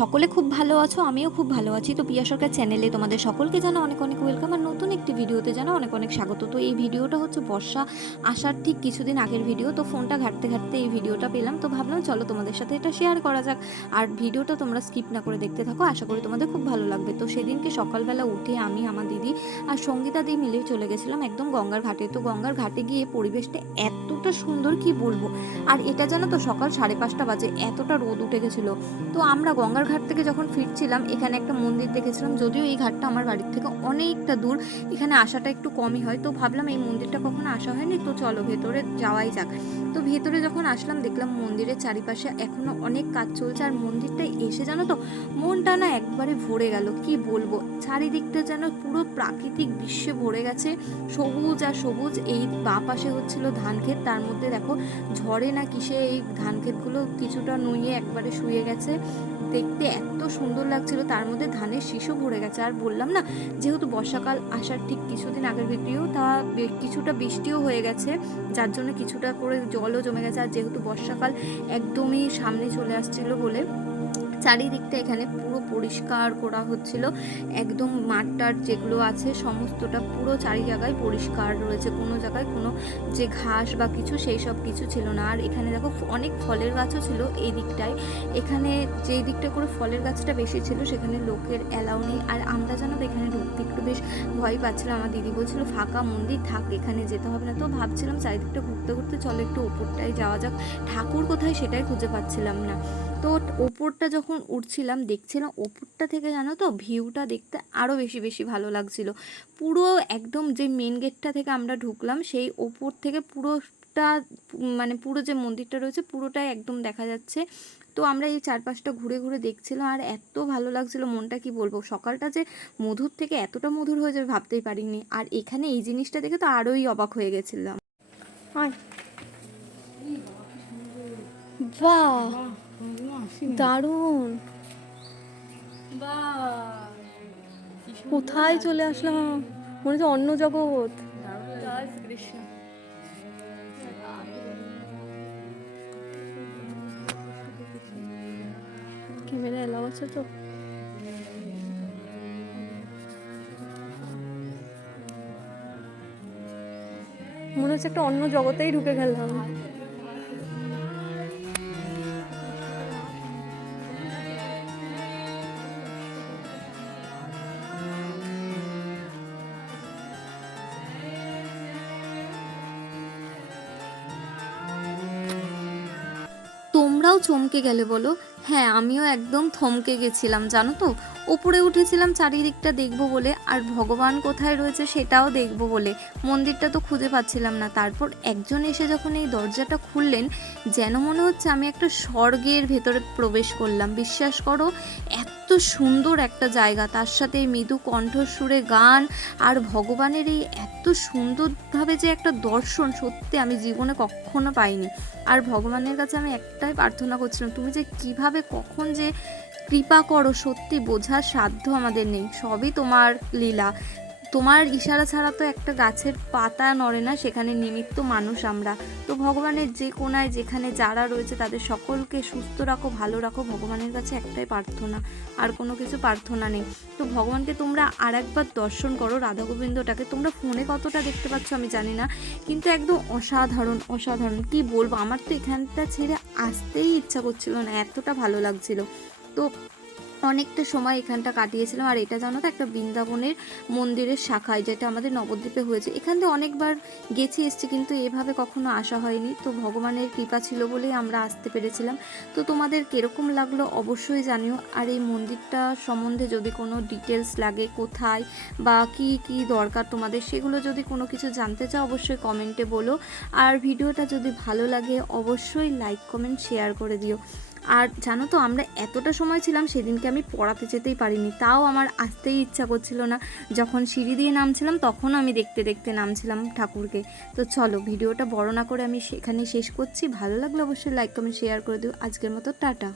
সকলে খুব ভালো আছো, আমিও খুব ভালো আছি। তো পিয়া সরকার চ্যানেলে তোমাদের সকলকে জানা অনেক অনেক ওয়েলকাম, আর নতুন একটি ভিডিওতে জানা অনেক অনেক স্বাগত। তো এই ভিডিওটা হচ্ছে বর্ষা আসার ঠিক কিছুদিন আগের ভিডিও। তো ফোনটা ঘাঁটতে ঘাঁটতে এই ভিডিওটা পেলাম, তো ভাবলাম চলো তোমাদের সাথে এটা শেয়ার করা যাক। আর ভিডিওটা তোমরা স্কিপ না করে দেখতে থাকো, আশা করি তোমাদের খুব ভালো লাগবে। তো সেদিনকে সকালবেলা উঠে আমি, আমার দিদি আর সঙ্গীতা দি মিলে চলে গেছিলাম একদম গঙ্গার ঘাটে। তো গঙ্গার ঘাটে গিয়ে পরিবেশটা এতটা সুন্দর কি বলবো। আর এটা জানো তো সকাল 5:30 বাজে, এতটা রোদ উঠে গেছিলো। তো আমরা গঙ্গার ঘাট থেকে যখন ফিরছিলাম এখানে একটা মন্দির দেখেছিলাম, যদিও এই ঘাটটা আমার বাড়ির থেকে অনেকটা দূর, এখানে আসাটা একটু কমই হয়। তো ভাবলাম এই মন্দিরটা কখনো আসা হয়নি, তো চলো ভেতরে যাওয়াই যাক। তো ভেতরে যখন আসলাম দেখলাম মন্দিরের চারিপাশে এখনো অনেক কাজ চলছে, আর মন্দিরটায় এসে জানো তো মনটা না একবারে ভরে গেল, কি বলবো। চারিদিকটা যেন পুরো প্রাকৃতিক দৃশ্যে ভরে গেছে, সবুজ আর সবুজ। এই বাঁ পাশে হচ্ছিল ধান ক্ষেত, তার মধ্যে দেখো ঝড়ে না কিসে এই ধান ক্ষেতগুলো কিছুটা নুয়ে একবারে শুয়ে গেছে, দেখতে এত সুন্দর লাগছিল। তার মধ্যে ধানের শীষও ভরে গেছে। আর বললাম না, যেহেতু বর্ষাকাল আসার ঠিক কিছুদিন আগের ভিডিও, তা কিছুটা বৃষ্টিও হয়ে গেছে, যার জন্য কিছুটা করে জলও জমে গেছে। আর যেহেতু বর্ষাকাল একদমই সামনে চলে আসছিল বলে চারিদিকটা এখানে পুরো পরিষ্কার করা হচ্ছিল, একদম মাঠটার যেগুলো আছে সমস্তটা পুরো চারি জায়গায় পরিষ্কার রয়েছে, কোনো জায়গায় কোনো যে ঘাস বা কিছু সেই সব কিছু ছিল না। আর এখানে দেখো অনেক ফলের গাছও ছিল এই দিকটায়, এখানে যেই দিকটা করে ফলের গাছটা বেশি ছিল সেখানে লোকের অ্যালাউ নেই। আর আমরা জানো তো এখানে ঢুকতে একটু বেশ ভয় পাচ্ছিলাম, আমার দিদি বলছিল ফাঁকা মন্দির থাক, এখানে যেতে হবে না। তো ভাবছিলাম চারিদিকটা ঘুরতে ঘুরতে চলো একটু ওপরটায় যাওয়া যাক, ঠাকুর কোথায় সেটাই খুঁজে পাচ্ছিলাম না। তো ওপরটা যখন উঠছিলাম দেখছিলাম, ওপরটা থেকে জানো তো ভিউটা দেখতে আরও বেশি বেশি ভালো লাগছিল। পুরো একদম যে মেন গেটটা থেকে আমরা ঢুকলাম সেই ওপর থেকে পুরোটা মানে পুরো যে মন্দিরটা রয়েছে পুরোটাই একদম দেখা যাচ্ছে। তো আমরা এই চারপাশটা ঘুরে ঘুরে দেখছিলাম, আর এত ভালো লাগছিল, মনটা কি বলবো, সকালটা যে মধুর থেকে এতটা মধুর হয়ে যাবে ভাবতেই পারিনি। আর এখানে এই জিনিসটা দেখে তো আরোই অবাক হয়ে গেছিলাম। বাহ, দারুণ! কোথায় চলে আসলাম, মনে হচ্ছে অন্য জগৎ। ক্যামেরা এলাও আছে তো? মনে হচ্ছে একটা অন্য জগতেই ঢুকে গেলাম। তোমরাও চমকে গেলে বলো? হ্যাঁ, আমিও একদম থমকে গেছিলাম জানো তো। ওপরে উঠেছিলাম চারিদিকটা দেখবো বলে, আর ভগবান কোথায় রয়েছে সেটাও দেখবো বলে, মন্দিরটা তো খুঁজে পাচ্ছিলাম না। তারপর একজন এসে যখন এই দরজাটা খুললেন, যেন মনে হচ্ছে আমি একটা স্বর্গের ভেতরে প্রবেশ করলাম। বিশ্বাস করো, এত সুন্দর একটা জায়গা, তার সাথে এই মৃদু কণ্ঠস্বরে গান, আর ভগবানের এই এত সুন্দরভাবে যে একটা দর্শন, সত্যি আমি জীবনে কখনো পাইনি। আর ভগবানের কাছে আমি একটাই প্রার্থনা করছিলাম, তুমি যে কিভাবে কখন যে কৃপা করো সত্যি বোঝার সাধ্য আমাদের নেই, সবই তোমার লীলা। তোমার ইশারা ছাড়া তো একটা গাছের পাতা নড়ে না, সেখানে নিমিত্ত মানুষ আমরা। তো ভগবানের যে কোনায় যেখানে যারা রয়েছে তাদের সকলকে সুস্থ রাখো, ভালো রাখো, ভগবানের কাছে একটাই প্রার্থনা, আর কোনো কিছু প্রার্থনা নেই। তো ভগবানকে তোমরা আর একবার দর্শন করো, রাধা গোবিন্দটাকে। তোমরা ফোনে কতটা দেখতে পাচ্ছ আমি জানি না, কিন্তু একদম অসাধারণ অসাধারণ, কি বলবো। আমার তো এখানটা ছেড়ে আসতেই ইচ্ছা করছিল না, এতটা ভালো লাগছিল। তো অনেকটা সময় এখানটা কাটিয়েছিলাম। আর এটা জানো তো একটা বৃন্দাবনের মন্দিরের শাখায়, যেটা আমাদের নবদ্বীপে হয়েছে। এখান থেকে অনেকবার গেছি এসছি, কিন্তু এভাবে কখনো আসা হয়নি। তো ভগবানের কৃপা ছিল বলেই আমরা আসতে পেরেছিলাম। তো তোমাদের কীরকম লাগলো অবশ্যই জানিও। আর এই মন্দিরটা সম্বন্ধে যদি কোনো ডিটেলস লাগে, কোথায় বা কি কি দরকার তোমাদের, সেগুলো যদি কোনো কিছু জানতে চাও অবশ্যই কমেন্টে বলো। আর ভিডিওটা যদি ভালো লাগে অবশ্যই লাইক কমেন্ট শেয়ার করে দিও। আর জানো তো আমরা এতটা সময় ছিলাম, সেদিনকে আমি পড়াতে যেতেই পারিনি, তাও আমার আসতেই ইচ্ছা করছিল না। যখন সিঁড়ি দিয়ে নামছিলাম তখন আমি দেখতে দেখতে নামছিলাম ঠাকুরকে। তো চলো ভিডিওটা বড় না করে আমি সেখানে শেষ করছি। ভালো লাগলে অবশ্যই লাইক কমেন্ট শেয়ার করে দিও। আজকের মতো টাটা।